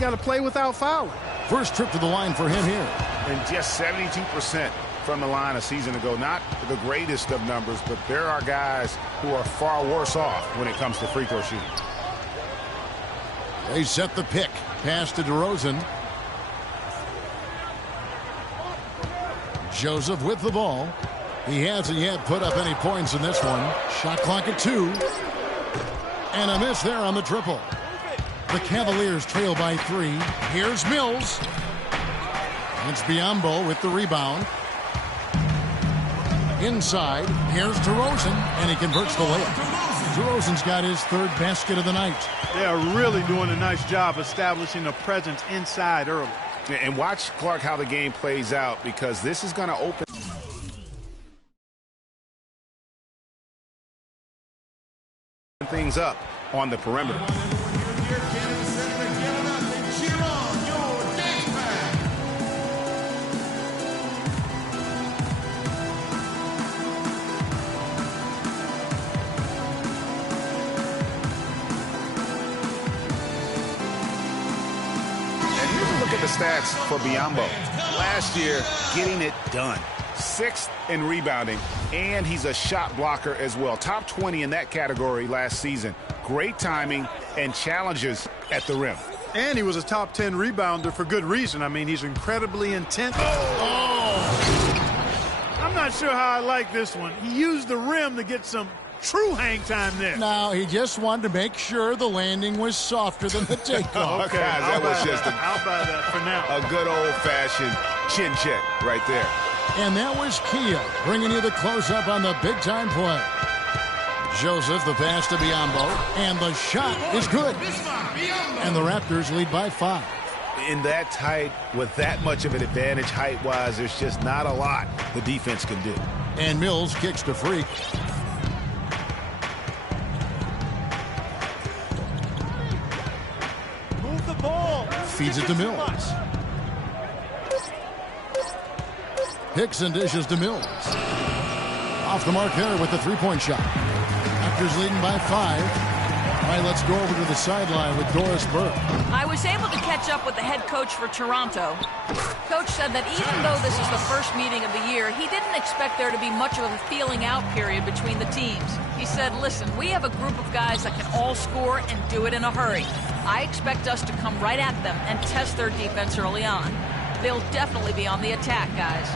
got to play without fouling. First trip to the line for him here. And just 72% from the line a season ago. Not the greatest of numbers, but there are guys who are far worse off when it comes to free throw shooting. They set the pick. Pass to DeRozan. Joseph with the ball. He hasn't yet put up any points in this one. Shot clock at 2. And a miss there on the triple. The Cavaliers trail by 3. Here's Mills. It's Biyombo with the rebound. Inside, here's DeRozan, and he converts the layup. DeRozan's got his third basket of the night. They are really doing a nice job establishing a presence inside early. And watch, Clark, how the game plays out, because this is going to open things up on the perimeter. Look at the stats for Biyombo. Last year, getting it done. 6th in rebounding, and he's a shot blocker as well. Top 20 in that category last season. Great timing and challenges at the rim. And he was a top 10 rebounder for good reason. I mean, he's incredibly intent. I'm not sure how I like this one. He used the rim to get some true hang time there. Now, he just wanted to make sure the landing was softer than the takeoff. Okay, that was just I'll buy that for now. A good old-fashioned chin check right there. And that was Kia bringing you the close-up on the big-time play. Joseph, the pass to Biyombo, and the shot is good. And the Raptors lead by 5. In that tight, with that much of an advantage height-wise, there's just not a lot the defense can do. And Mills kicks to Freak. Move the ball. Feeds it to Mills. Hickson dishes to Mills. Off the mark there with the three-point shot. Raptors leading by 5. All right, let's go over to the sideline with Doris Burke. I was able to catch up with the head coach for Toronto. Coach said that even though this is the first meeting of the year, he didn't expect there to be much of a feeling out period between the teams. He said, listen, we have a group of guys that can all score and do it in a hurry. I expect us to come right at them and test their defense early on. They'll definitely be on the attack, guys.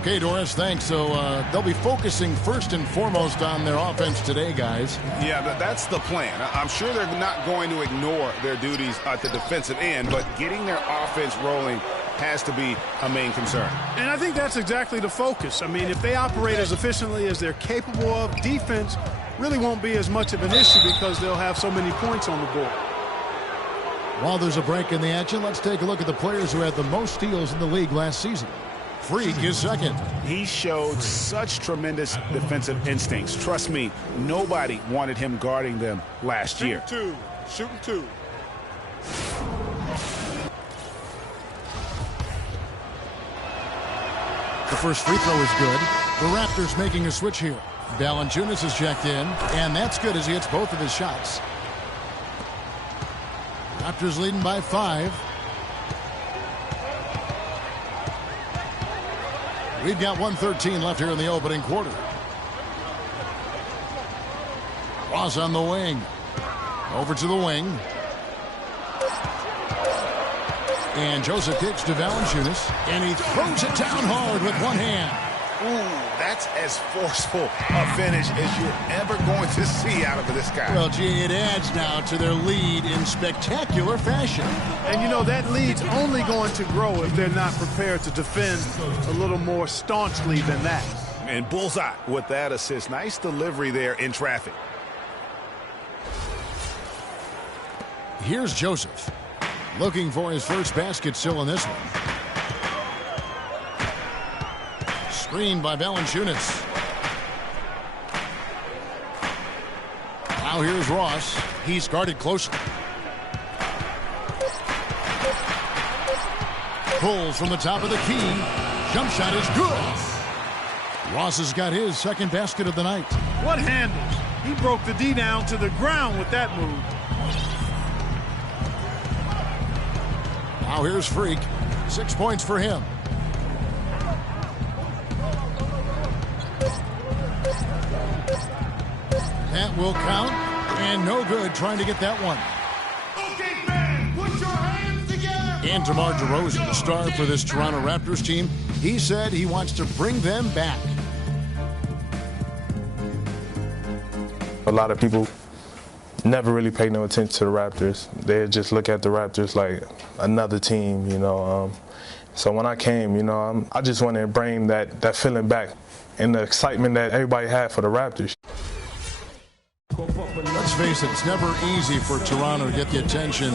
Okay, Doris, thanks. So they'll be focusing first and foremost on their offense today, guys. Yeah, that's the plan. I'm sure they're not going to ignore their duties at the defensive end, but getting their offense rolling has to be a main concern. And I think that's exactly the focus. I mean, if they operate as efficiently as they're capable of, defense really won't be as much of an issue because they'll have so many points on the board. While there's a break in the action, let's take a look at the players who had the most steals in the league last season. Freak is second. He showed such tremendous defensive instincts. Trust me, nobody wanted him guarding them last year. Shooting two. The first free throw is good. The Raptors making a switch here. Valanciunas is checked in, and that's good as he hits both of his shots. Raptors leading by 5. We've got 1:13 left here in the opening quarter. Ross on the wing. Over to the wing. And Joseph kicks to Valanciunas. And he throws it down hard with one hand. Ooh, that's as forceful a finish as you're ever going to see out of this guy. Well, gee, it adds now to their lead in spectacular fashion. And, you know, that lead's only going to grow if they're not prepared to defend a little more staunchly than that. And bullseye with that assist. Nice delivery there in traffic. Here's Joseph. Looking for his first basket still in this one. Screened by Valanciunas. Now here's Ross. He's guarded closely. Pulls from the top of the key. Jump shot is good. Ross has got his second basket of the night. What handles? He broke the D down to the ground with that move. Now here's Freak. 6 points for him. That will count, and no good trying to get that one. Okay, fans, put your hands together. And DeMar DeRozan, the star for this Toronto Raptors team, he said he wants to bring them back. A lot of people never really pay no attention to the Raptors. They just look at the Raptors like another team, you know. So when I came, you know, I just wanted to bring that feeling back and the excitement that everybody had for the Raptors. Let's face it, it's never easy for Toronto to get the attention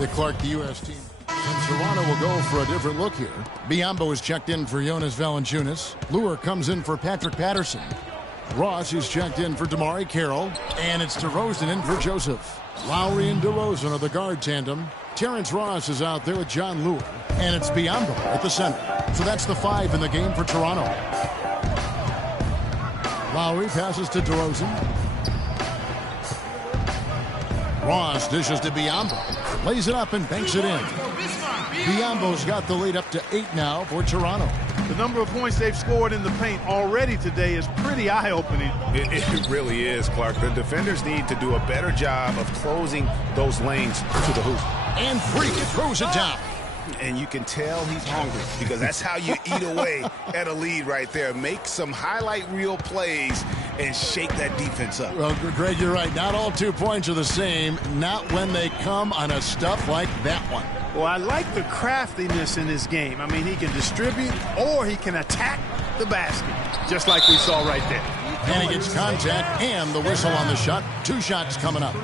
that Clark, the U.S. team. And Toronto will go for a different look here. Biyombo is checked in for Jonas Valanciunas. Lure comes in for Patrick Patterson. Ross is checked in for Damari Carroll. And it's DeRozan in for Joseph. Lowry and DeRozan are the guard tandem. Terrence Ross is out there with John Lure. And it's Biyombo at the center. So that's the 5 in the game for Toronto. Lowry passes to DeRozan. Ross dishes to Biyombo. Lays it up and banks it in. Biyombo's got the lead up to 8 now for Toronto. The number of points they've scored in the paint already today is pretty eye-opening. It really is, Clark. The defenders need to do a better job of closing those lanes to the hoop. And Freak throws it down. And you can tell he's hungry because that's how you eat away at a lead right there. Make some highlight reel plays and shake that defense up. Well, Greg, you're right. Not all 2 points are the same. Not when they come on a stuff like that one. Well, I like the craftiness in his game. I mean, he can distribute or he can attack the basket, just like we saw right there. And he gets contact and the whistle on the shot. 2 shots coming up.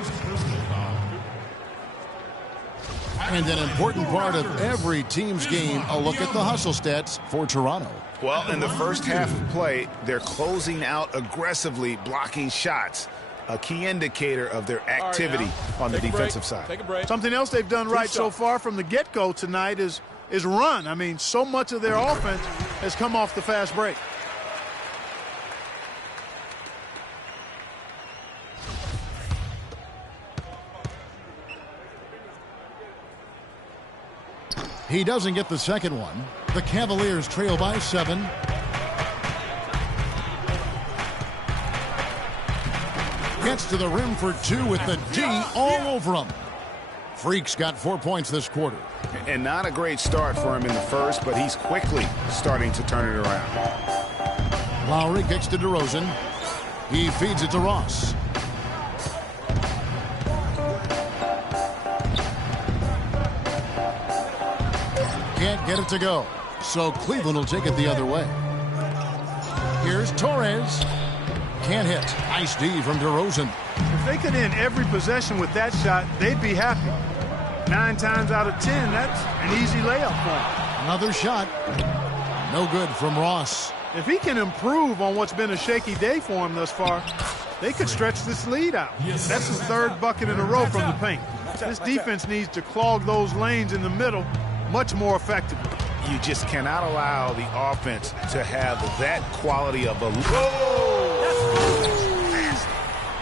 And an important part of every team's game, a look at the hustle stats for Toronto. Well, in the first half of play, they're closing out aggressively, blocking shots. A key indicator of their activity on the defensive side. Take a break. Something else they've done right so far from the get-go tonight is run. I mean, so much of their offense has come off the fast break. He doesn't get the second one. The Cavaliers trail by 7. Gets to the rim for 2 with the D all over him. Freak's got 4 points this quarter. And not a great start for him in the first, but he's quickly starting to turn it around. Lowry kicks to DeRozan. He feeds it to Ross. Can't get it to go. So Cleveland will take it the other way. Here's Torres. Can't hit. Nice D from DeRozan. If they could end every possession with that shot, they'd be happy. 9 times out of 10, that's an easy layup for them. Another shot. No good from Ross. If he can improve on what's been a shaky day for him thus far, they could stretch this lead out. That's his 3rd bucket in a row from the paint. This defense needs to clog those lanes in the middle much more effectively. You just cannot allow the offense to have that quality of a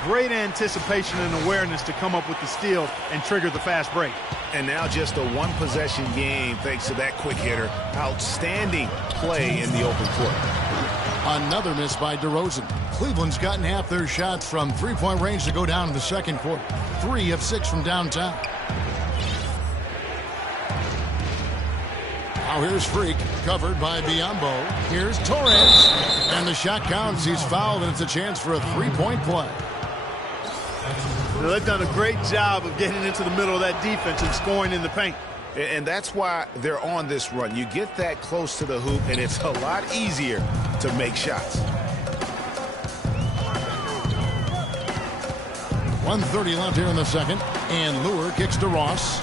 Great anticipation and awareness to come up with the steal and trigger the fast break. And now just a 1-possession game thanks to that quick hitter. Outstanding play in the open court. Another miss by DeRozan. Cleveland's gotten half their shots from 3-point range to go down in the second quarter. 3 of 6 from downtown. Now here's Freak, covered by Biyombo. Here's Torres. And the shot counts. He's fouled, and it's a chance for a 3-point play. Now, they've done a great job of getting into the middle of that defense and scoring in the paint. And that's why they're on this run. You get that close to the hoop, and it's a lot easier to make shots. 1:30 left here in the second. And Lure kicks to Ross.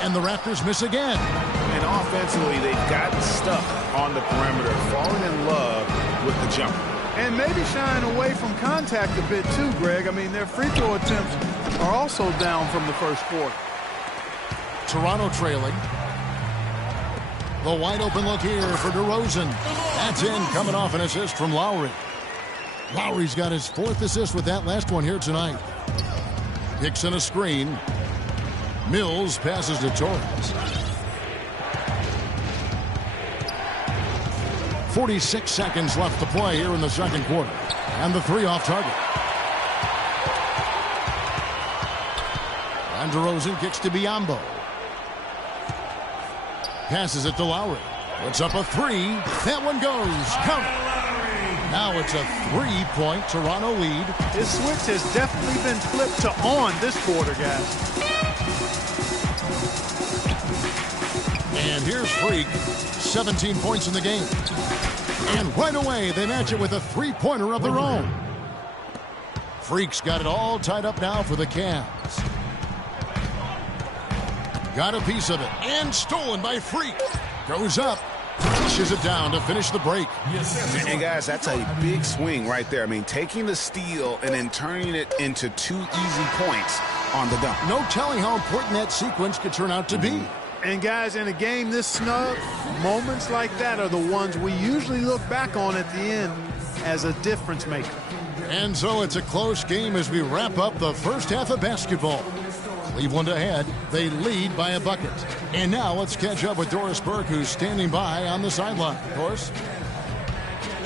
And the Raptors miss again. And offensively, they've gotten stuck on the perimeter, falling in love with the jumper. And maybe shying away from contact a bit too, Greg. I mean, their free throw attempts are also down from the first quarter. Toronto trailing. The wide open look here for DeRozan. That's in, coming off an assist from Lowry. Lowry's got his 4th assist with that last one here tonight. Kicks in a screen. Mills passes to Torres. 46 seconds left to play here in the second quarter. And the three off target. And DeRozan kicks to Biyombo. Passes it to Lowry. Puts up a three. That one goes. Count it. Now it's a three-point Toronto lead. His switch has definitely been flipped to on this quarter, guys. And here's Freak. 17 points in the game. And right away, they match it with a three-pointer of their own. Freak's got it all tied up now for the Cavs. Got a piece of it. And stolen by Freak. Goes up. Pushes it down to finish the break. And guys, that's a big swing right there. I mean, taking the steal and then turning it into 2 easy points on the dunk. No telling how important that sequence could turn out to be. And guys, in a game this snug, moments like that are the ones we usually look back on at the end as a difference maker. And so it's a close game as we wrap up the first half of basketball. Cleveland ahead. They lead by a bucket. And now let's catch up with Doris Burke, who's standing by on the sideline. Doris?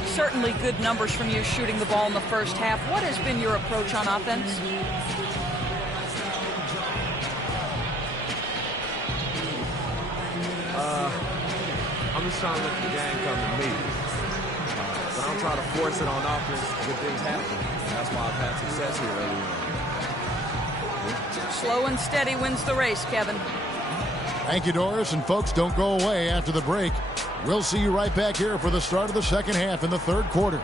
Certainly good numbers from you shooting the ball in the first half. What has been your approach on offense? I'm just trying to let the game come to me. So I don't try to force it on offense. Good things happen. That's why I've had success here early on. Slow and steady wins the race, Kevin. Thank you, Doris. And folks, don't go away after the break. We'll see you right back here for the start of the second half in the third quarter.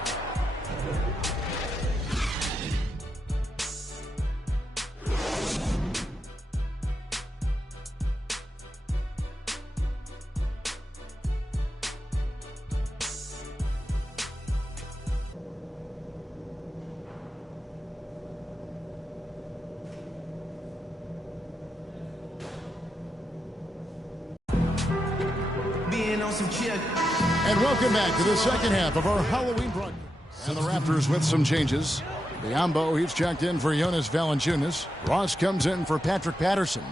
And welcome back to the second half of our Halloween broadcast. And the Raptors with some changes. Biyombo, he's checked in for Jonas Valanciunas. Ross comes in for Patrick Patterson.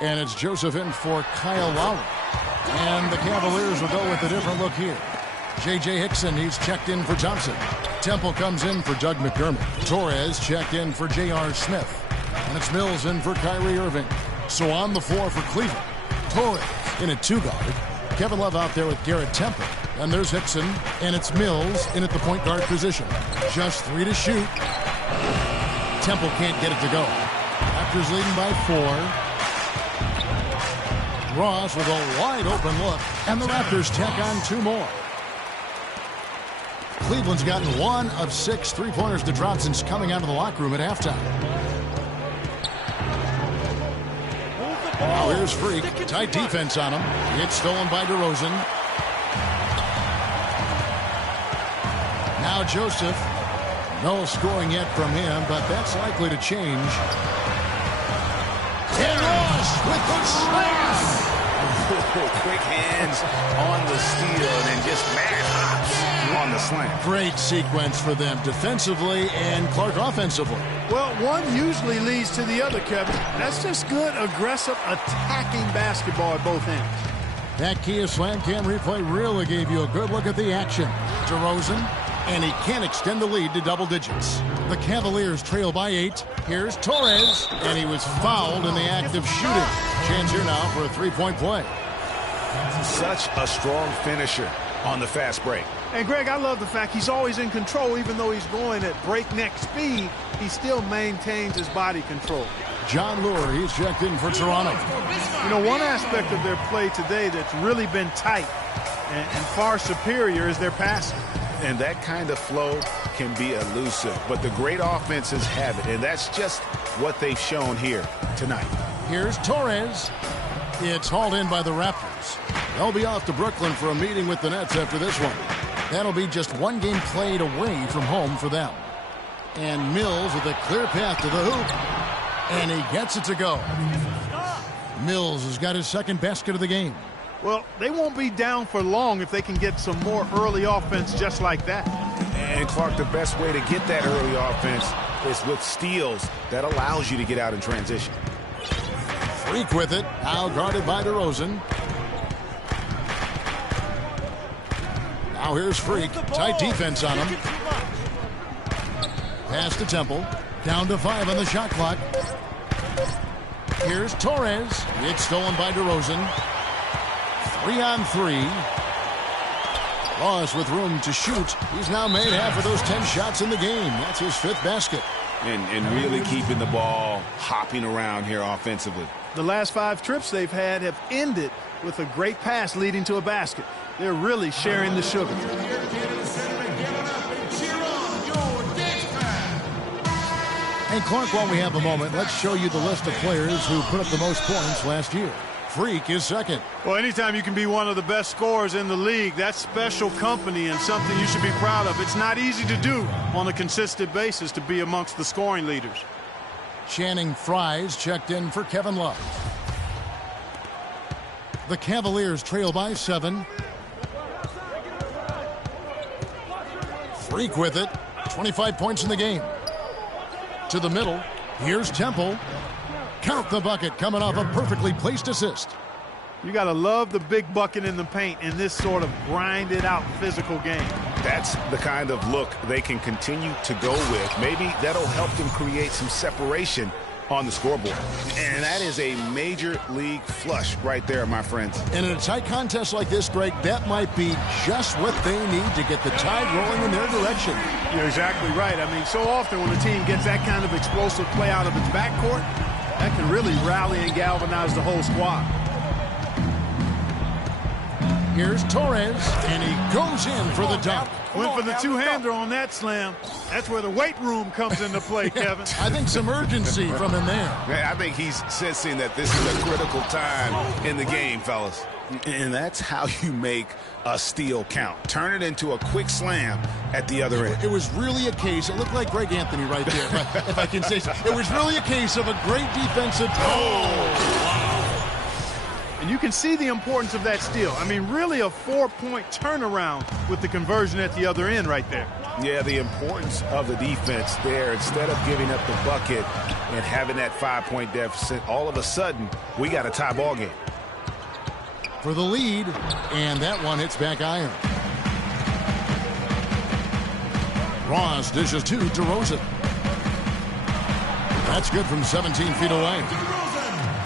And it's Joseph in for Kyle Lowry. And the Cavaliers will go with a different look here. J.J. Hickson, he's checked in for Thompson. Temple comes in for Doug McDermott. Torres checked in for J.R. Smith. And it's Mills in for Kyrie Irving. So on the floor for Cleveland. Torres in at two-guard. Kevin Love out there with Garrett Temple. And there's Hickson, and it's Mills in at the point guard position. Just 3 to shoot. Temple can't get it to go. Raptors leading by 4. Ross with a wide open look, and the Raptors tack on 2 more. Cleveland's gotten 1 of 6 three-pointers to drop since coming out of the locker room at halftime. Now here's Freak. Tight defense on him. It's stolen by DeRozan. Now Joseph. No scoring yet from him, but that's likely to change. And Ross with the slam. Quick hands on the steal and then just mad hops on the slam. Great sequence for them defensively and Clark offensively. Well, one usually leads to the other, Kevin. That's just good, aggressive, attacking basketball at both ends. That Kia Slam Cam replay really gave you a good look at the action. DeRozan, and he can't extend the lead to double digits. The Cavaliers trail by 8. Here's Torres, and he was fouled in the act of shooting. Chance here now for a three-point play. Such a strong finisher on the fast break. And, Greg, I love the fact he's always in control. Even though he's going at breakneck speed, he still maintains his body control. John Lure, he's checked in for Toronto. You know, one aspect of their play today that's really been tight and far superior is their passing. And that kind of flow can be elusive. But the great offenses have it, and that's just what they've shown here tonight. Here's Torres. It's hauled in by the Raptors. They'll be off to Brooklyn for a meeting with the Nets after this one. That'll be just one game played away from home for them. And Mills with a clear path to the hoop. And he gets it to go. Mills has got his second basket of the game. Well, they won't be down for long if they can get some more early offense just like that. And, Clark, the best way to get that early offense is with steals. That allows you to get out in transition. Freak with it. Now guarded by DeRozan. Now here's Freak. Tight defense on him. Pass to Temple. Down to 5 on the shot clock. Here's Torres. It's stolen by DeRozan. 3-on-3. Ross with room to shoot. He's now made half of those 10 shots in the game. That's his 5th basket. And really keeping the ball hopping around here offensively. The last 5 trips they've had have ended with a great pass leading to a basket. They're really sharing the sugar. Hey, Clark, while we have a moment, let's show you the list of players who put up the most points last year. Freak is second. Well, anytime you can be one of the best scorers in the league, that's special company and something you should be proud of. It's not easy to do on a consistent basis to be amongst the scoring leaders. Channing Frye's checked in for Kevin Love. The Cavaliers trail by 7. Freak with it. 25 points in the game. To the middle. Here's Temple. Count the bucket coming off a perfectly placed assist. You got to love the big bucket in the paint in this sort of grinded out physical game. That's the kind of look they can continue to go with. Maybe that'll help them create some separation on the scoreboard. And that is a major league flush right there, my friends. And in a tight contest like this, Greg, that might be just what they need to get the tide rolling in their direction. You're exactly right. I mean, so often when a team gets that kind of explosive play out of its backcourt, that can really rally and galvanize the whole squad. Here's Torres, and he goes in for the dunk. Went for the two-hander on that slam. That's where the weight room comes into play, Kevin. I think some urgency from him there. I think he's sensing that this is a critical time in the game, fellas. And that's how you make a steal count. Turn it into a quick slam at the other end. It was really a case, it looked like Greg Anthony right there, if I can say so. It was really a case of a great defensive. And you can see the importance of that steal. I mean, really a 4-point turnaround with the conversion at the other end right there. Yeah, the importance of the defense there. Instead of giving up the bucket and having that 5-point deficit, all of a sudden, we got a tie ball game. For the lead, and that one hits back iron. Ross dishes to DeRozan. That's good from 17 feet away.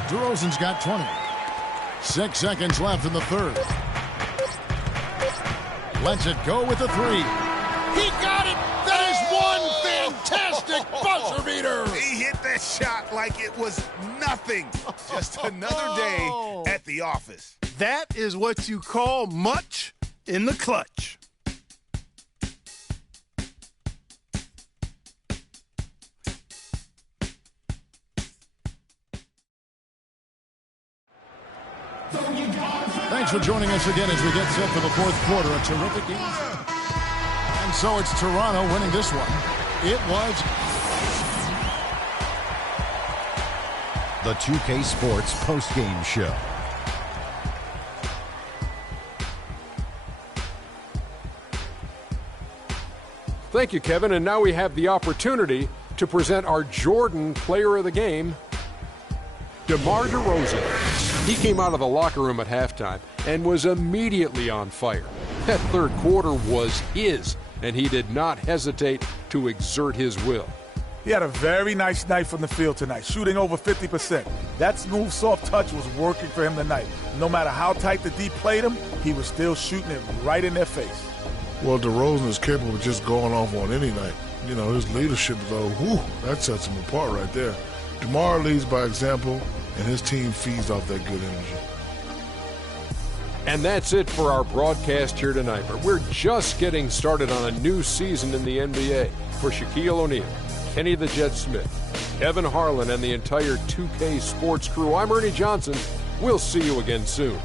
DeRozan's got 20. 6 seconds left in the third. Lets it go with the 3. He got it! That is one fantastic buzzer beater! He hit that shot like it was nothing. Just another day at the office. That is what you call much in the clutch. Thanks for joining us again as we get set for the fourth quarter. A terrific game. And so it's Toronto winning this one. It was the 2K Sports postgame show. Thank you, Kevin. And now we have the opportunity to present our Jordan Player of the Game, DeMar DeRozan. He came out of the locker room at halftime and was immediately on fire. That third quarter was his, and he did not hesitate to exert his will. He had a very nice night from the field tonight, shooting over 50%. That smooth, soft touch was working for him tonight. No matter how tight the D played him, he was still shooting it right in their face. Well, DeRozan is capable of just going off on any night. You know, his leadership, though, that sets him apart right there. DeMar leads by example, and his team feeds off that good energy. And that's it for our broadcast here tonight. But we're just getting started on a new season in the NBA. For Shaquille O'Neal, Kenny the Jet Smith, Kevin Harlan, and the entire 2K Sports crew, I'm Ernie Johnson. We'll see you again soon.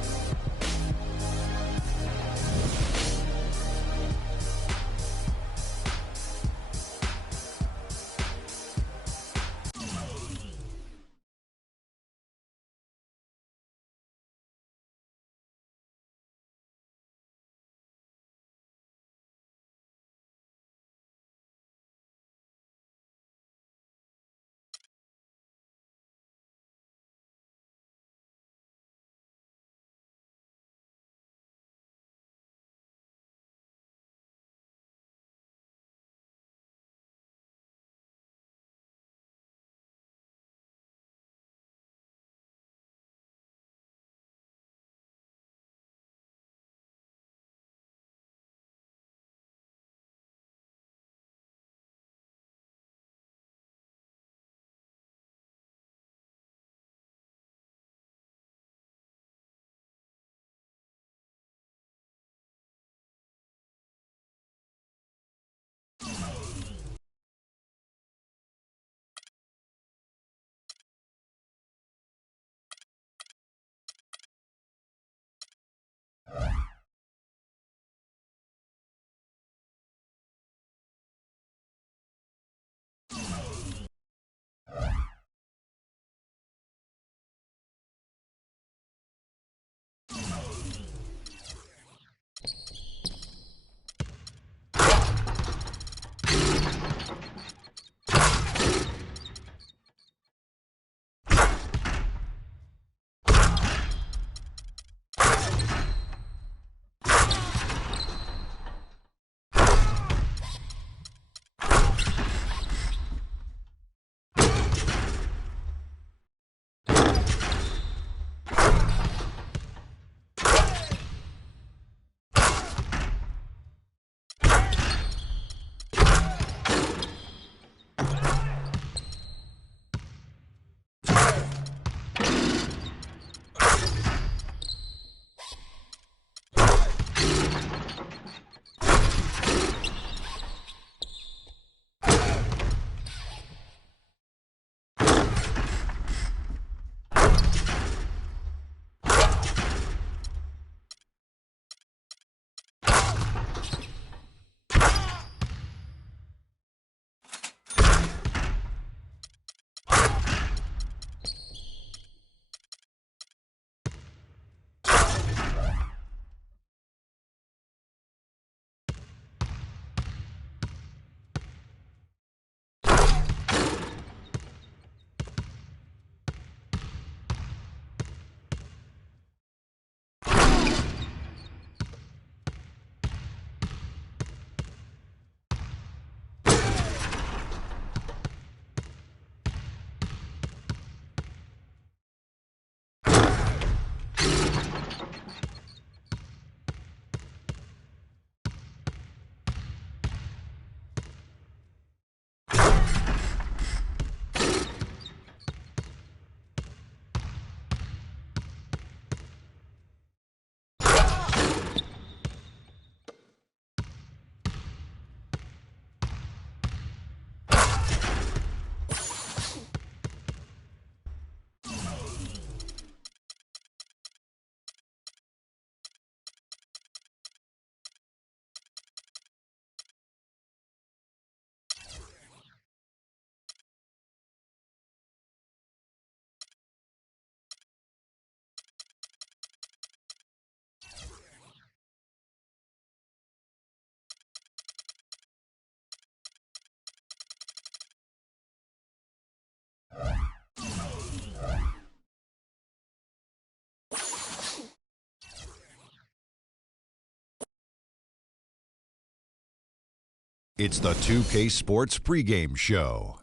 It's the 2K Sports pregame show.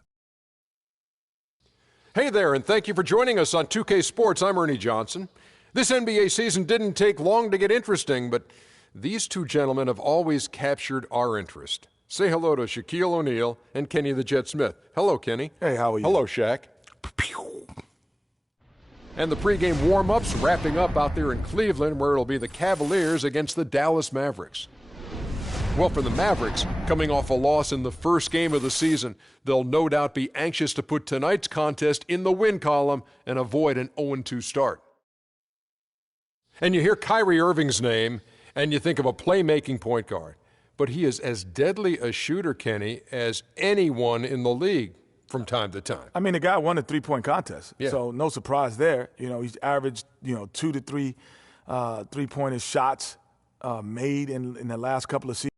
Hey there, and thank you for joining us on 2K Sports. I'm Ernie Johnson. This NBA season didn't take long to get interesting, but these two gentlemen have always captured our interest. Say hello to Shaquille O'Neal and Kenny the Jet Smith. Hello, Kenny. Hey, how are you? Hello, Shaq. And the pregame warm-ups wrapping up out there in Cleveland, where it'll be the Cavaliers against the Dallas Mavericks. Well, for the Mavericks, coming off a loss in the first game of the season, they'll no doubt be anxious to put tonight's contest in the win column and avoid an 0-2 start. And you hear Kyrie Irving's name, and you think of a playmaking point guard. But he is as deadly a shooter, Kenny, as anyone in the league from time to time. I mean, the guy won a three-point contest, yeah. So no surprise there. You know, he's averaged, 2 to 3 three-pointer shots made in the last couple of seasons.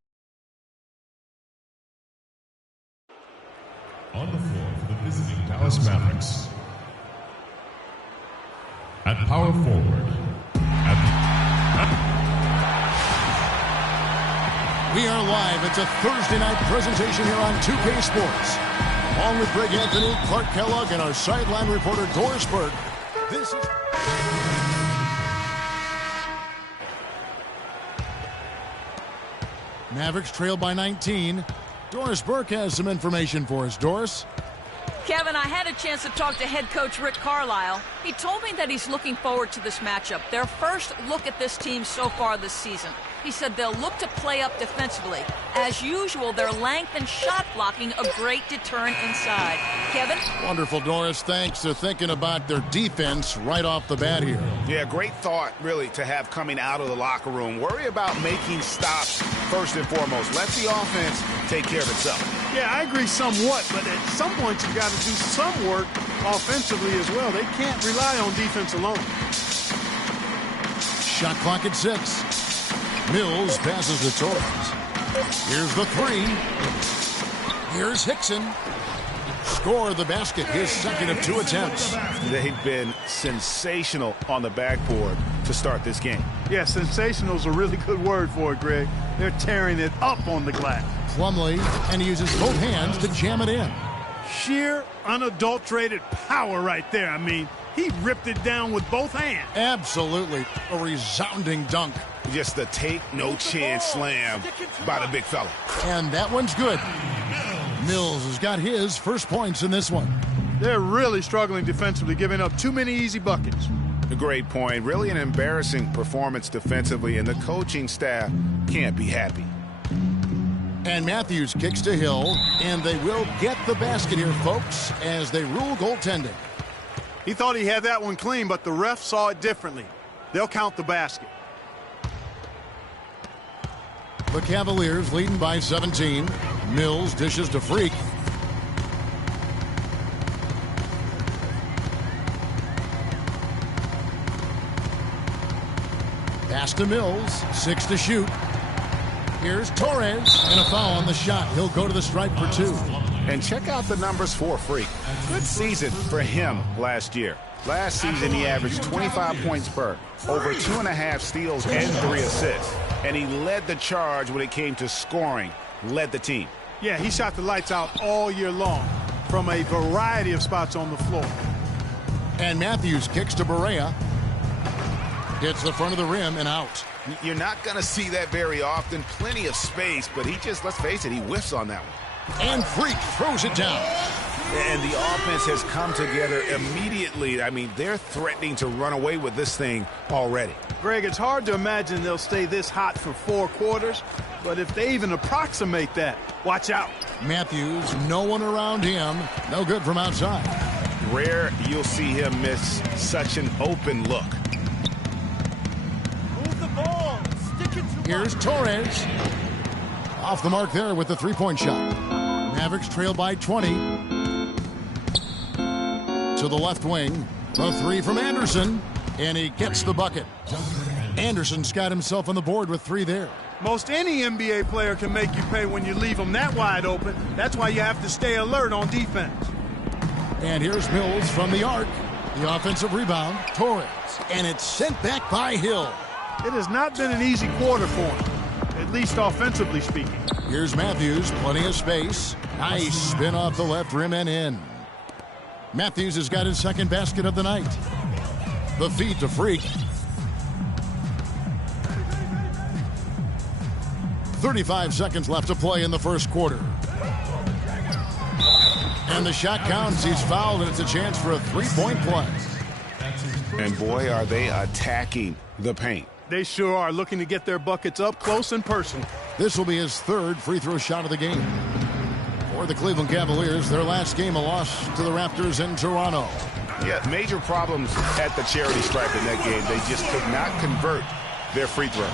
On the floor for the visiting Dallas Mavericks. At power forward. We are live. It's a Thursday night presentation here on 2K Sports. Along with Greg Anthony, Clark Kellogg, and our sideline reporter, Doris Burke. This is... Mavericks trail by 19. Doris Burke has some information for us. Doris? Kevin, I had a chance to talk to head coach Rick Carlisle. He told me that he's looking forward to this matchup, their first look at this team so far this season. He said they'll look to play up defensively. As usual, their length and shot blocking a great deterrent inside. Kevin? Wonderful, Doris. Thanks. They're thinking about their defense right off the bat here. Yeah, great thought, really, to have coming out of the locker room. Worry about making stops first and foremost. Let the offense take care of itself. Yeah, I agree somewhat, but at some point you've got to do some work offensively as well. They can't rely on defense alone. Shot clock at 6. Mills passes to Torres. Here's the three. Here's Hickson. Score the basket, his second of 2 attempts. They've been sensational on the backboard to start this game. Yeah, sensational is a really good word for it, Greg. They're tearing it up on the glass. Plumlee, and he uses both hands to jam it in. Sheer, unadulterated power right there. I mean, he ripped it down with both hands. Absolutely. A resounding dunk. Just the take-no-chance slam by the big fella. And that one's good. Mills has got his first points in this one. They're really struggling defensively, giving up too many easy buckets. A great point. Really an embarrassing performance defensively, and the coaching staff can't be happy. And Matthews kicks to Hill, and they will get the basket here, folks, as they rule goaltending. He thought he had that one clean, but the ref saw it differently. They'll count the basket. The Cavaliers leading by 17. Mills dishes to Freak. Pass to Mills. 6 to shoot. Here's Torres, and a foul on the shot. He'll go to the stripe for 2. And check out the numbers for Freak. Good season for him last year. Last season, he averaged 25 points per, over 2.5 steals and 3 assists. And he led the charge when it came to scoring, led the team. Yeah, he shot the lights out all year long from a variety of spots on the floor. And Matthews kicks to Barea. Hits the front of the rim and out. You're not going to see that very often. Plenty of space, but he just, let's face it, he whiffs on that one. And Freak throws it down. And the offense has come together immediately. I mean, they're threatening to run away with this thing already. Greg, it's hard to imagine they'll stay this hot for 4 quarters, but if they even approximate that, watch out. Matthews, no one around him. No good from outside. Rare you'll see him miss such an open look. Move the ball. Stick it to Here's Torres. Off the mark there with the 3-point shot. Mavericks trail by 20. To the left wing. The 3 from Anderson. And he gets the bucket. Anderson's got himself on the board with 3 there. Most any NBA player can make you pay when you leave them that wide open. That's why you have to stay alert on defense. And here's Mills from the arc. The offensive rebound. Torres. And it's sent back by Hill. It has not been an easy quarter for him. at least offensively speaking. Here's Matthews, plenty of space. Nice spin off the left rim and in. Matthews has got his second basket of the night. The feed to Freak. 35 seconds left to play in the first quarter. And the shot counts. He's fouled, and it's a chance for a three-point play. And boy, are they attacking the paint. They sure are, looking to get their buckets up close and personal. This will be his third free throw shot of the game. For the Cleveland Cavaliers, their last game a loss to the Raptors in Toronto. Yeah, major problems at the charity stripe in that game. They just could not convert their free throws.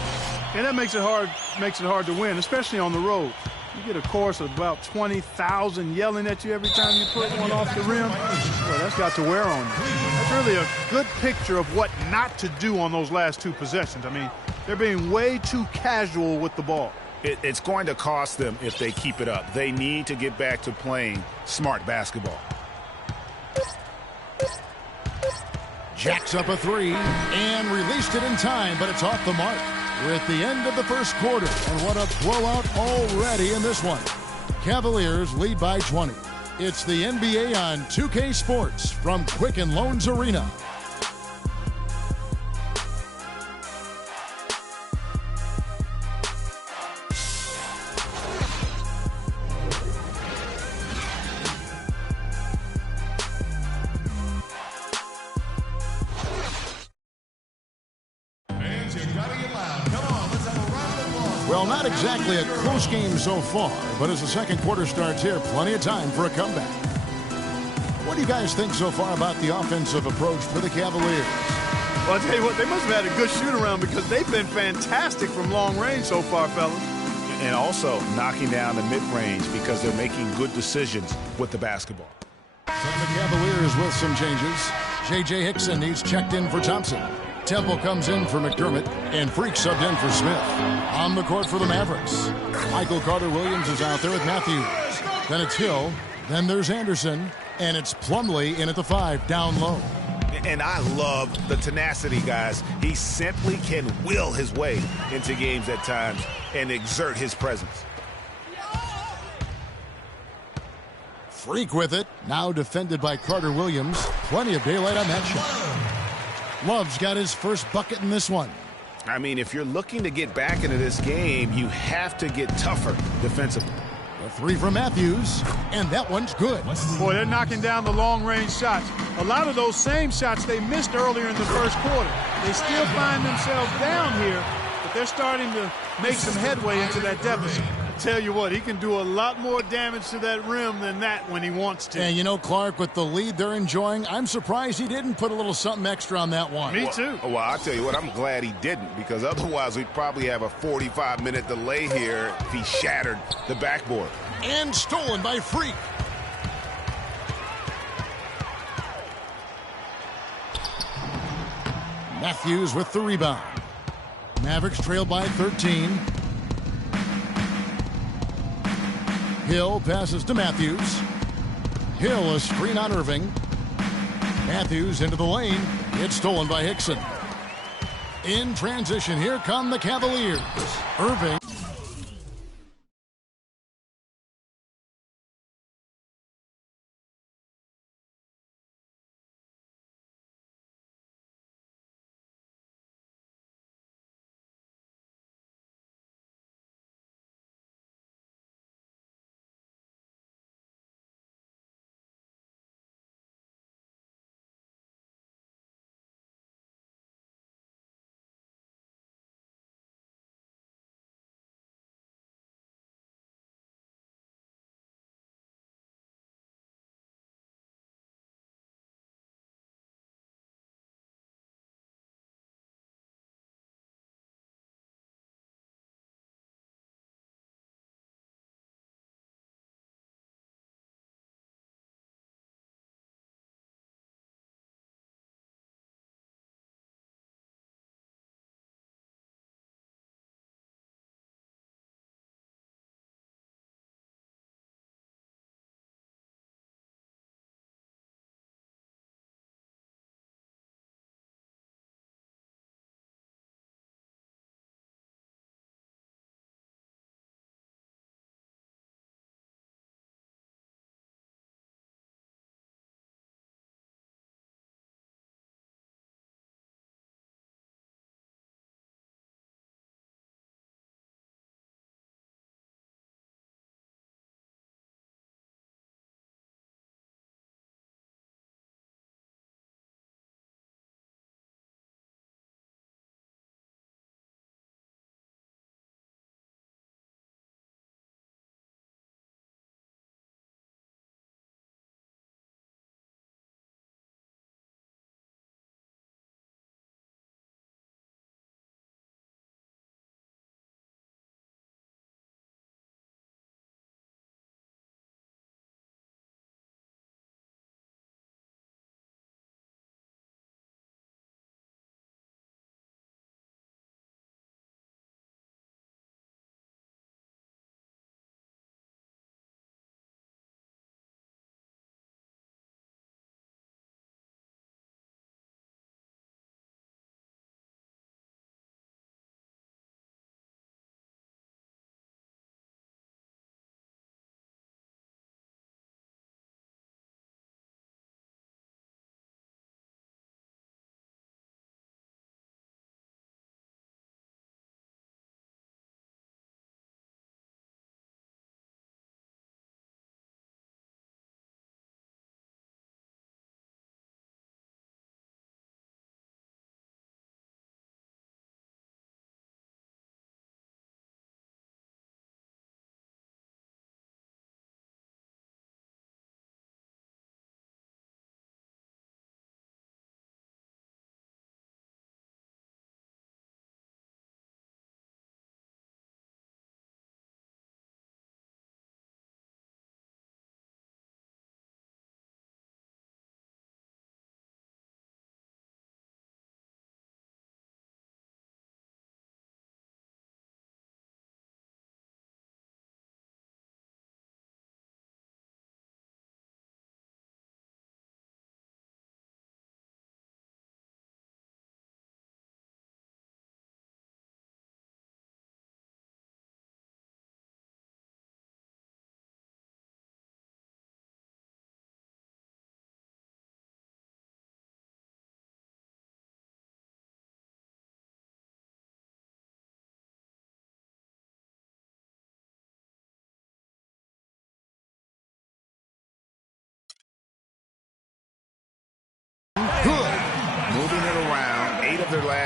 And that makes it hard to win, especially on the road. You get a chorus of about 20,000 yelling at you every time you put one off the rim. Boy, that's got to wear on you. That's really a good picture of what not to do on those last two possessions. I mean, they're being way too casual with the ball. It's going to cost them if they keep it up. They need to get back to playing smart basketball. Jacks up a three and released it in time, but it's off the mark. We're at the end of the first quarter, and what a blowout already in this one. Cavaliers lead by 20. It's the NBA on 2K Sports from Quicken Loans Arena. Well, not exactly a close game so far, but as the second quarter starts here, plenty of time for a comeback. What do you guys think so far about the offensive approach for the Cavaliers? Well, I'll tell you what, they must have had a good shoot-around because they've been fantastic from long range so far, fellas. And also knocking down the mid-range because they're making good decisions with the basketball. So the Cavaliers with some changes. J.J. Hickson needs checked in for Thompson. Temple comes in for McDermott, and Freak subbed in for Smith. On the court for the Mavericks, Michael Carter-Williams is out there with Matthews. Then it's Hill, then there's Anderson, and it's Plumlee in at the 5, down low. And I love the tenacity, guys. He simply can will his way into games at times and exert his presence. Freak with it, now defended by Carter-Williams. Plenty of daylight on that shot. Love's got his first bucket in this one. I mean, if you're looking to get back into this game, you have to get tougher defensively. A three from Matthews, and that one's good. Boy, they're knocking down the long-range shots. A lot of those same shots they missed earlier in the first quarter. They still find themselves down here, but they're starting to make some headway into that deficit. Tell you what, he can do a lot more damage to that rim than that when he wants to. And you know, Clark, with the lead they're enjoying, I'm surprised he didn't put a little something extra on that one. Me too. Well, I'll tell you what, I'm glad he didn't, because otherwise we'd probably have a 45-minute delay here if he shattered the backboard. And stolen by Freak. Matthews with the rebound. Mavericks trail by 13. Hill passes to Matthews. Hill a screen on Irving. Matthews into the lane. It's stolen by Hickson. In transition, here come the Cavaliers. Irving.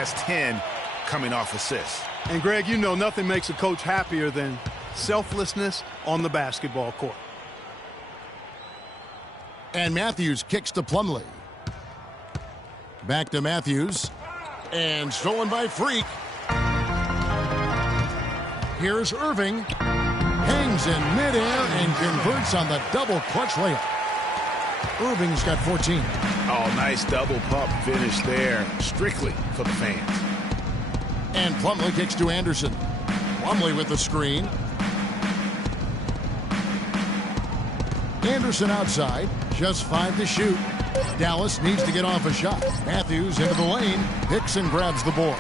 has 10 coming off assists. And, Greg, you know nothing makes a coach happier than selflessness on the basketball court. And Matthews kicks to Plumlee. Back to Matthews. And stolen by Freak. Here's Irving. Hangs in midair and converts on the double clutch layup. Irving's got 14. Oh, nice double pump finish there. Strictly for the fans. And Plumlee kicks to Anderson. Plumlee with the screen. Anderson outside. Just 5 to shoot. Dallas needs to get off a shot. Matthews into the lane. Hickson grabs the board.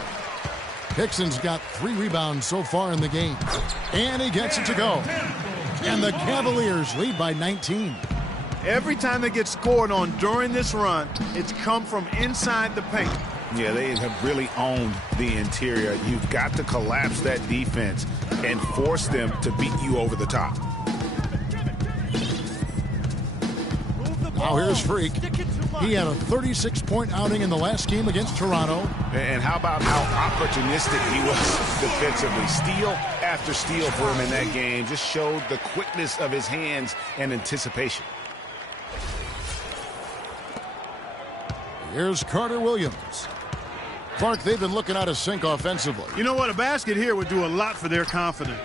Hickson's got 3 rebounds so far in the game. And he gets it to go. And the Cavaliers lead by 19. Every time they get scored on during this run, it's come from inside the paint. Yeah, they have really owned the interior. You've got to collapse that defense and force them to beat you over the top. Now here's Freak. He had a 36-point outing in the last game against Toronto. And how about how opportunistic he was defensively? Steal after steal for him in that game just showed the quickness of his hands and anticipation. Here's Carter Williams. Clark, they've been looking out of sync offensively. You know what? A basket here would do a lot for their confidence.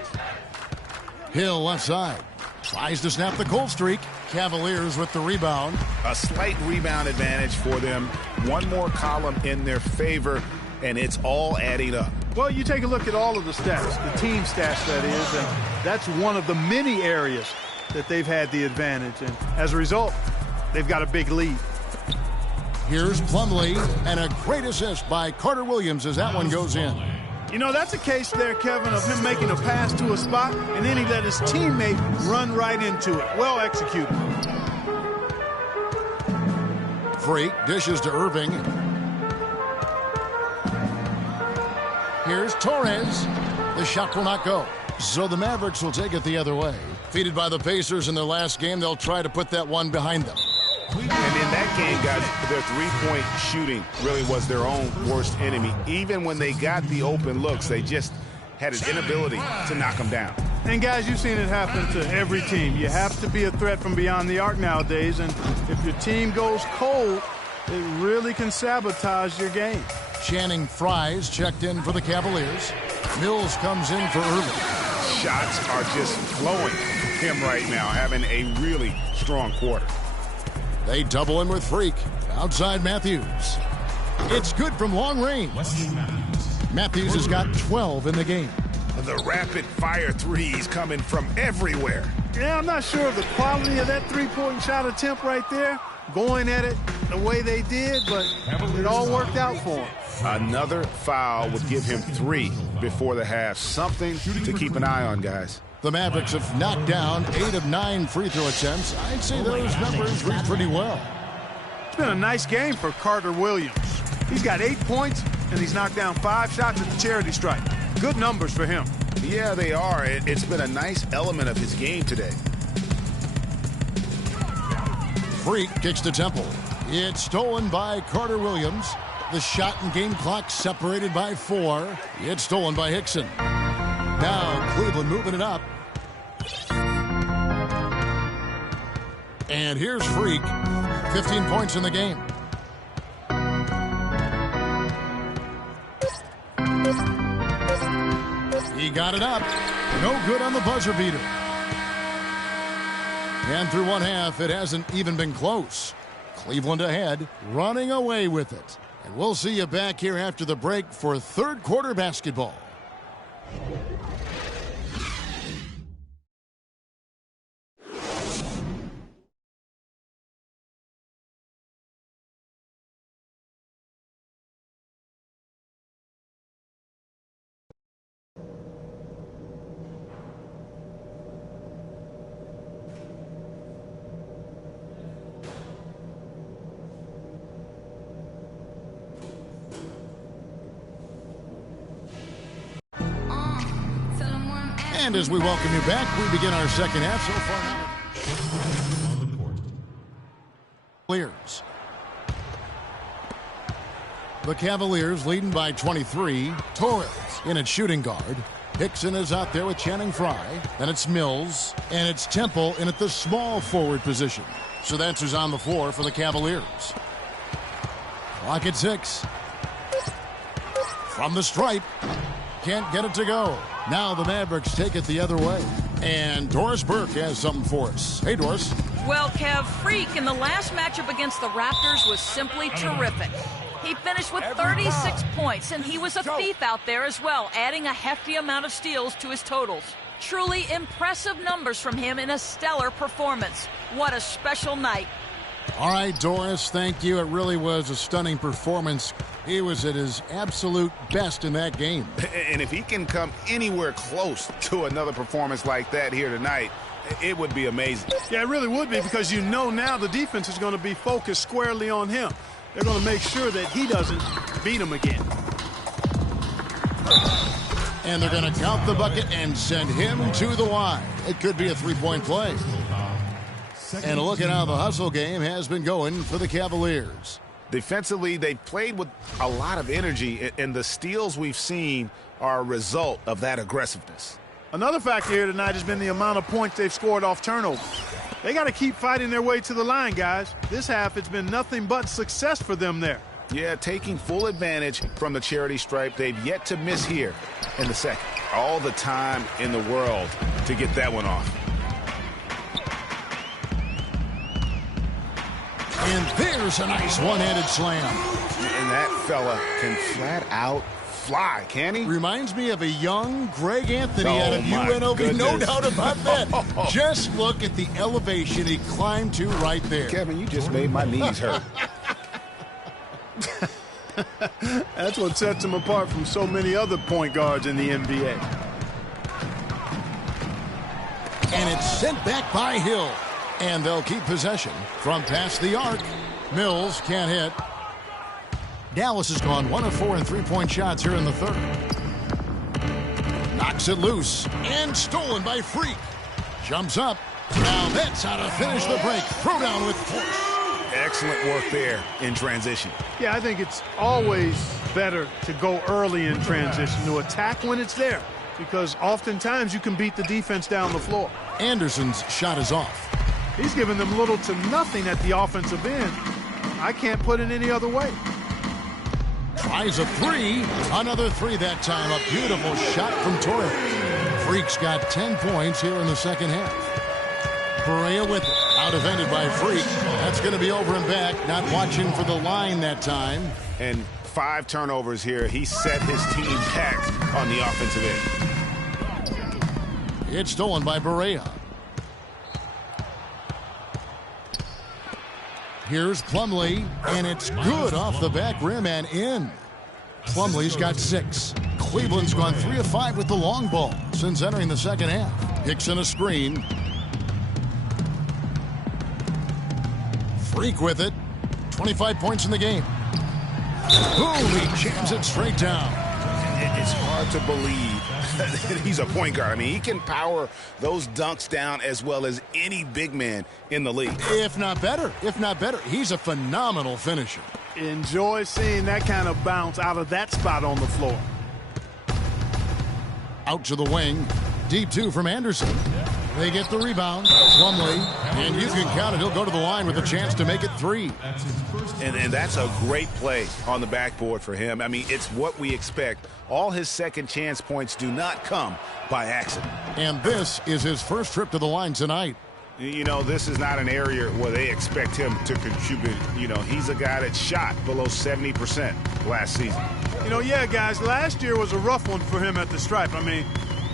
Hill left side. Tries to snap the cold streak. Cavaliers with the rebound. A slight rebound advantage for them. One more column in their favor, and it's all adding up. Well, you take a look at all of the stats, the team stats, that is, and that's one of the many areas that they've had the advantage. And as a result, they've got a big lead. Here's Plumlee, and a great assist by Carter Williams as that one goes in. You know, that's a case there, Kevin, of him making a pass to a spot, and then he let his teammate run right into it. Well executed. Freak dishes to Irving. Here's Torres. The shot will not go. So the Mavericks will take it the other way. Defeated by the Pacers in their last game, they'll try to put that one behind them. And in that game, guys, their three-point shooting really was their own worst enemy. Even when they got the open looks, they just had an inability to knock them down. And, guys, you've seen it happen to every team. You have to be a threat from beyond the arc nowadays, and if your team goes cold, it really can sabotage your game. Channing Frye's checked in for the Cavaliers. Mills comes in for Irving. Shots are just flowing from him right now, having a really strong quarter. They double him with Freak. Outside Matthews. It's good from long range. Matthews has got 12 in the game. The rapid-fire threes coming from everywhere. Yeah, I'm not sure of the quality of that three-point shot attempt right there, going at it the way they did, but it all worked out for him. Another foul would give him 3 before the half. Something to keep an eye on, guys. The Mavericks have knocked down 8 of 9 free throw attempts. I'd say those numbers read pretty well. It's been a nice game for Carter Williams. He's got 8 points, and he's knocked down 5 shots at the charity stripe. Good numbers for him. Yeah, they are. It's been a nice element of his game today. Freak kicks to Temple. It's stolen by Carter Williams. The shot and game clock separated by 4. It's stolen by Hickson. Now Cleveland moving it up. And here's Freak. 15 points in the game. He got it up. No good on the buzzer beater. And through one half, it hasn't even been close. Cleveland ahead, running away with it. And we'll see you back here after the break for third quarter basketball. And as we welcome you back, we begin our second half. So far, Clears. The Cavaliers leading by 23. Torres in at shooting guard. Hickson is out there with Channing Frye. Then it's Mills. And it's Temple in at the small forward position. So that's who's on the floor for the Cavaliers. Clock at 6. From the stripe. Can't get it to go. Now the Mavericks take it the other way. And Doris Burke has something for us. Hey, Doris. Well, Kev, Freak in the last matchup against the Raptors was simply terrific. He finished with 36 points, and he was a thief out there as well, adding a hefty amount of steals to his totals. Truly impressive numbers from him in a stellar performance. What a special night. All right, Doris, thank you. It really was a stunning performance. He was at his absolute best in that game. And if he can come anywhere close to another performance like that here tonight, it would be amazing. Yeah, it really would be, because you know now the defense is going to be focused squarely on him. They're going to make sure that he doesn't beat him again. And they're going to count the bucket and send him to the line. It could be a three-point play. And a look at how the hustle game has been going for the Cavaliers. Defensively, they've played with a lot of energy, and the steals we've seen are a result of that aggressiveness. Another factor here tonight has been the amount of points they've scored off turnover. They got to keep fighting their way to the line, guys. This half, it's been nothing but success for them there. Yeah, taking full advantage from the charity stripe. They've yet to miss here in the second. All the time in the world to get that one off. And there's a nice one-handed slam. And that fella can flat out fly, can he? Reminds me of a young Greg Anthony out of UNLV. Goodness. No doubt about that. Just look at the elevation he climbed to right there. Kevin, you just made my knees hurt. That's what sets him apart from so many other point guards in the NBA. And it's sent back by Hill. And they'll keep possession from past the arc. Mills can't hit. Dallas has gone 1 of 4 in three-point shots here in the third. Knocks it loose and stolen by Freak. Jumps up. Now that's how to finish the break. Throw down with force. Excellent work there in transition. Yeah, I think it's always better to go early in transition, to attack when it's there, because oftentimes you can beat the defense down the floor. Anderson's shot is off. He's given them little to nothing at the offensive end. I can't put it any other way. Tries a three. Another three that time. A beautiful shot from Torres. Freak's got 10 points here in the second half. Perea with it. Out defended by Freak. That's going to be over and back. Not watching for the line that time. And 5 turnovers here. He set his team back on the offensive end. It's stolen by Perea. Here's Plumlee, and it's good off the back rim and in. Plumlee's got 6. Cleveland's gone 3 of 5 with the long ball since entering the second half. Hickson a screen. Freak with it. 25 points in the game. Boom, he jams it straight down. It's hard to believe he's a point guard. I mean, he can power those dunks down as well as any big man in the league. If not better. He's a phenomenal finisher. Enjoy seeing that kind of bounce out of that spot on the floor. Out to the wing. Deep 2 from Anderson. They get the rebound. Plumlee. And you can count it. He'll go to the line with a chance to make it 3. And that's a great play on the backboard for him. I mean, it's what we expect. All his second chance points do not come by accident. And this is his first trip to the line tonight. You know, this is not an area where they expect him to contribute. You know, he's a guy that shot below 70% last season. You know, yeah, guys, last year was a rough one for him at the stripe. I mean,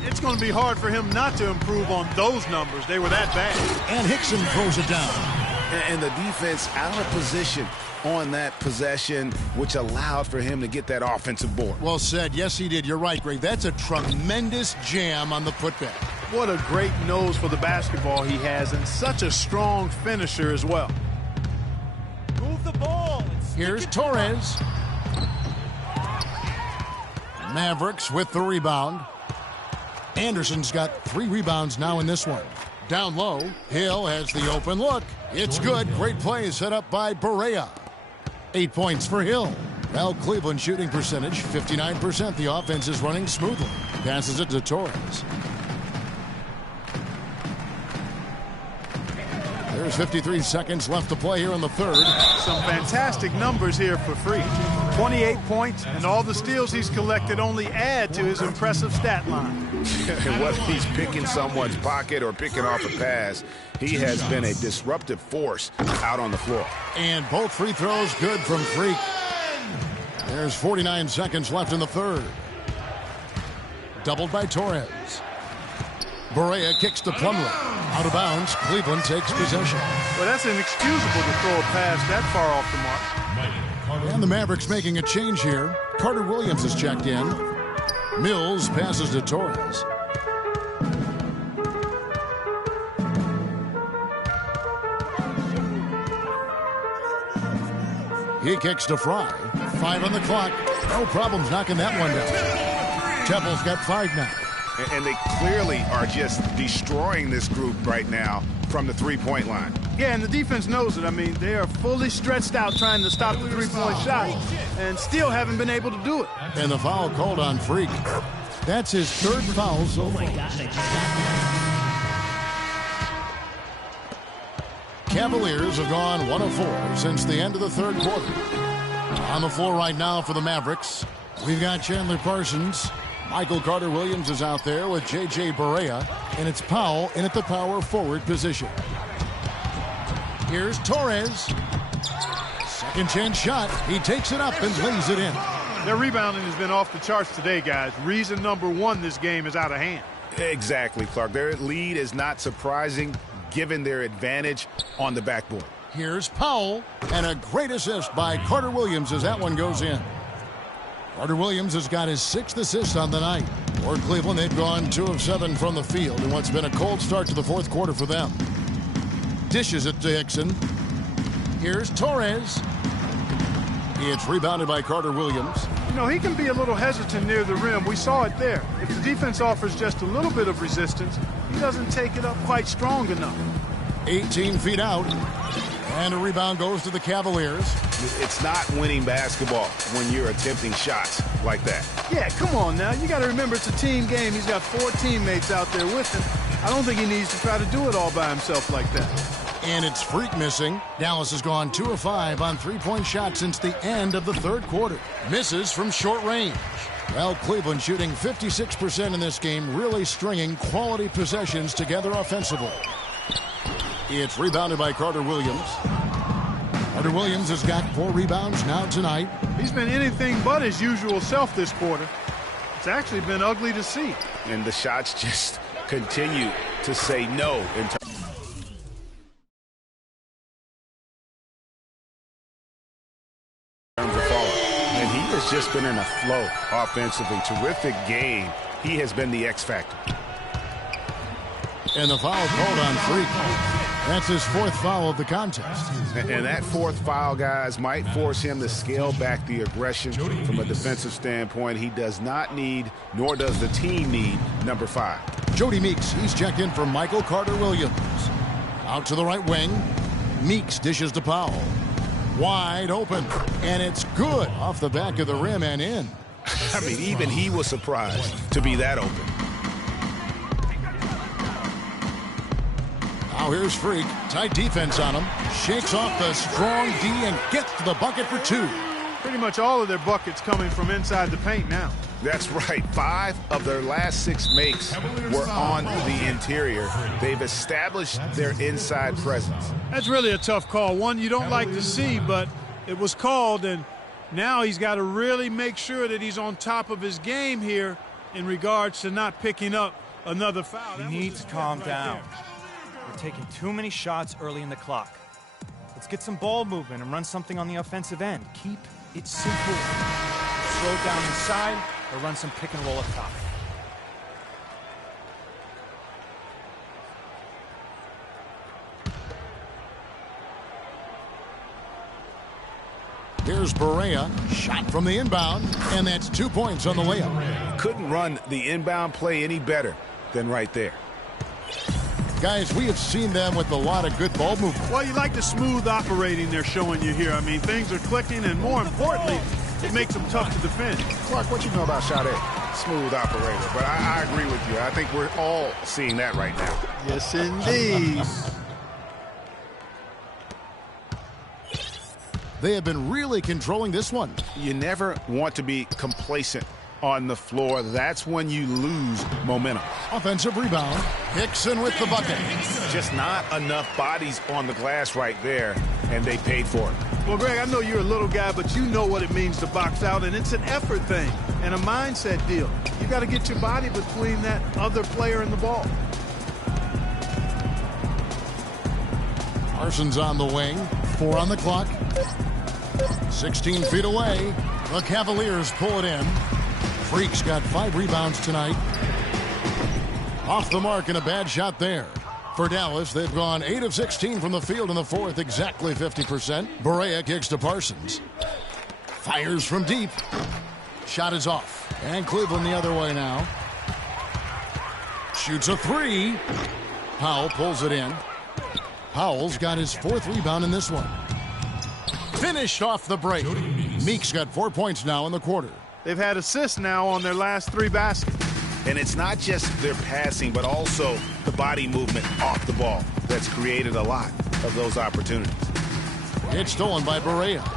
it's going to be hard for him not to improve on those numbers. They were that bad. And Hickson throws it down. And the defense out of position on that possession, which allowed for him to get that offensive board. Well said. Yes, he did. You're right, Greg. That's a tremendous jam on the putback. What a great nose for the basketball he has, and such a strong finisher as well. Move the ball. Here's Torres. Mavericks with the rebound. Anderson's got 3 rebounds now in this one. Down low, Hill has the open look. It's good. Great play set up by Perea. 8 points for Hill. Well, Cleveland shooting percentage, 59%. The offense is running smoothly. Passes it to Torres. There's 53 seconds left to play here in the third. Some fantastic numbers here for Freak. 28 points, and all the steals he's collected only add to his impressive stat line. Whether he's picking someone's pocket or picking off a pass, he has been a disruptive force out on the floor. And both free throws good from Freak. There's 49 seconds left in the third. Doubled by Torres. Barea kicks to Plumlee. Out of bounds, Cleveland takes possession. Well, that's inexcusable to throw a pass that far off the mark. And the Mavericks making a change here. Carter Williams is checked in. Mills passes to Torres. He kicks to Fry. 5 on the clock. No problems knocking that one down. Temple's got 5 now. And they clearly are just destroying this group right now from the three-point line. Yeah, and the defense knows it. I mean, they are fully stretched out trying to stop the three-point shot and still haven't been able to do it. And the foul called on Freak. That's his third foul so far. Cavaliers have gone 1 of 4 since the end of the third quarter. On the floor right now for the Mavericks, we've got Chandler Parsons. Michael Carter-Williams is out there with J.J. Barea, and it's Powell in at the power forward position. Here's Torres. Second chance shot. He takes it up and lays it in. Their rebounding has been off the charts today, guys. Reason number 1, this game is out of hand. Exactly, Clark. Their lead is not surprising given their advantage on the backboard. Here's Powell, and a great assist by Carter-Williams as that one goes in. Carter-Williams has got his 6th assist on the night. For Cleveland, they've gone 2 of 7 from the field in what's been a cold start to the fourth quarter for them. Dishes it to Hickson. Here's Torres. It's rebounded by Carter-Williams. You know, he can be a little hesitant near the rim. We saw it there. If the defense offers just a little bit of resistance, he doesn't take it up quite strong enough. 18 feet out. And a rebound goes to the Cavaliers. It's not winning basketball when you're attempting shots like that. Yeah, come on now. You got to remember it's a team game. He's got 4 teammates out there with him. I don't think he needs to try to do it all by himself like that. And it's Freak missing. Dallas has gone 2 of 5 on 3-point shots since the end of the third quarter. Misses from short range. Well, Cleveland shooting 56% in this game, really stringing quality possessions together offensively. It's rebounded by Carter-Williams. Carter-Williams has got 4 rebounds now tonight. He's been anything but his usual self this quarter. It's actually been ugly to see. And the shots just continue to say no in terms of falling. And he has just been in a flow offensively. Terrific game. He has been the X factor. And the foul called on Freak. That's his 4th foul of the contest. And that 4th foul, guys, might force him to scale back the aggression from a defensive standpoint. He does not need, nor does the team need, number 5. Jody Meeks, he's checked in for Michael Carter-Williams. Out to the right wing. Meeks dishes to Powell. Wide open. And it's good off the back of the rim and in. I mean, even he was surprised to be that open. Now here's Freak. Tight defense on him. Shakes off the strong D and gets to the bucket for 2. Pretty much all of their buckets coming from inside the paint now. That's right. 5 of their last 6 makes were on the interior. They've established their inside presence. That's really a tough call. One you don't like to see, but it was called, and now he's got to really make sure that he's on top of his game here in regards to not picking up another foul. You need to calm down. We're taking too many shots early in the clock. Let's get some ball movement and run something on the offensive end. Keep it simple. Slow down inside or run some pick and roll up top. Here's Barea. Shot from the inbound, and that's 2 points on the layup. Couldn't run the inbound play any better than right there. Guys, we have seen them with a lot of good ball movement. Well, you like the smooth operating they're showing you here. I mean, things are clicking, and more importantly, It makes them tough to defend. Clark, what you know about Sade? Smooth operator, but I agree with you. I think we're all seeing that right now. Yes, indeed. They have been really controlling this one. You never want to be complacent on the floor. That's when you lose momentum. Offensive rebound. Hickson with the bucket. Just not enough bodies on the glass right there, and they paid for it. Well, Greg, I know you're a little guy, but you know what it means to box out, and it's an effort thing and a mindset deal. You got to get your body between that other player and the ball. Parsons on the wing. 4 on the clock. 16 feet away. The Cavaliers pull it in. Freak's got 5 rebounds tonight. Off the mark and a bad shot there. For Dallas, they've gone 8 of 16 from the field in the fourth, exactly 50%. Barea kicks to Parsons. Fires from deep. Shot is off. And Cleveland the other way now. Shoots a 3. Powell pulls it in. Powell's got his 4th rebound in this one. Finished off the break. Meek's got 4 points now in the quarter. They've had assists now on their last 3 baskets. And it's not just their passing, but also the body movement off the ball that's created a lot of those opportunities. It's stolen by Barea.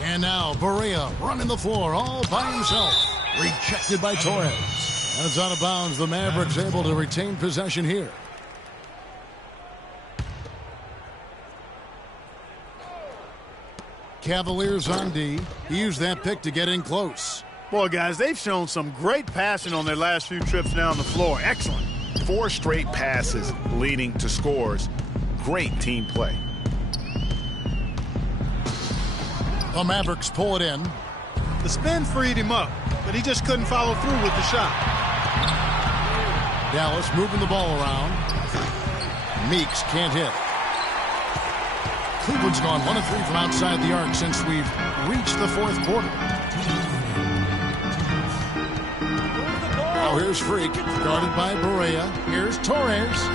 And now Barea running the floor all by himself. Rejected by Torres. And it's out of bounds. The Mavericks able to retain possession here. Cavaliers on D. He used that pick to get in close. Boy, guys, they've shown some great passing on their last few trips down the floor. Excellent. 4 straight passes leading to scores. Great team play. The Mavericks pull it in. The spin freed him up, but he just couldn't follow through with the shot. Dallas moving the ball around. Meeks can't hit. Cleveland's gone 1 of 3 from outside the arc since we've reached the 4th quarter. Now here's Freak, guarded by Barea. Here's Torres.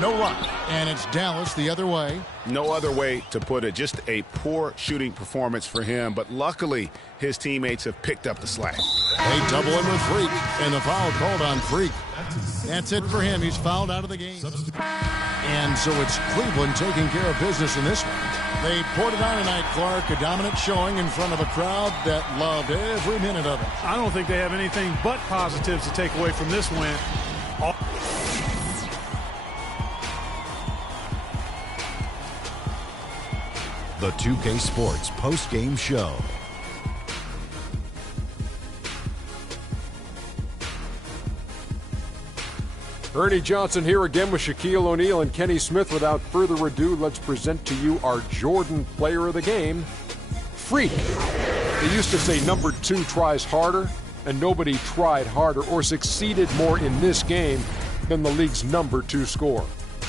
No luck. And it's Dallas the other way. No other way to put it. Just a poor shooting performance for him, but luckily his teammates have picked up the slack. They double in with Freak, and the foul called on Freak. That's it for him. He's fouled out of the game. And so it's Cleveland taking care of business in this one. They poured it on tonight, Clark. A dominant showing in front of a crowd that loved every minute of it. I don't think they have anything but positives to take away from this win. The 2K Sports post-game show. Ernie Johnson here again with Shaquille O'Neal and Kenny Smith. Without further ado, let's present to you our Jordan Player of the Game, Freak. They used to say number 2 tries harder, and nobody tried harder or succeeded more in this game than the league's number 2 scorer.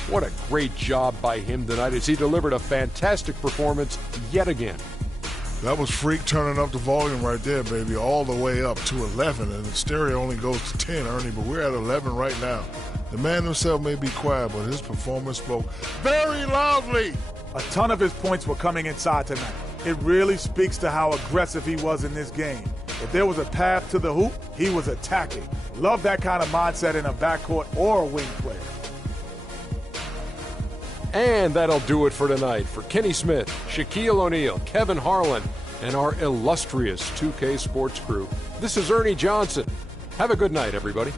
What a great job by him tonight as he delivered a fantastic performance yet again. That was Freak turning up the volume right there, baby, all the way up to 11. And the stereo only goes to 10, Ernie, but we're at 11 right now. The man himself may be quiet, but his performance spoke very loudly. A ton of his points were coming inside tonight. It really speaks to how aggressive he was in this game. If there was a path to the hoop, he was attacking. Love that kind of mindset in a backcourt or a wing player. And that'll do it for tonight. For Kenny Smith, Shaquille O'Neal, Kevin Harlan, and our illustrious 2K Sports crew, this is Ernie Johnson. Have a good night, everybody.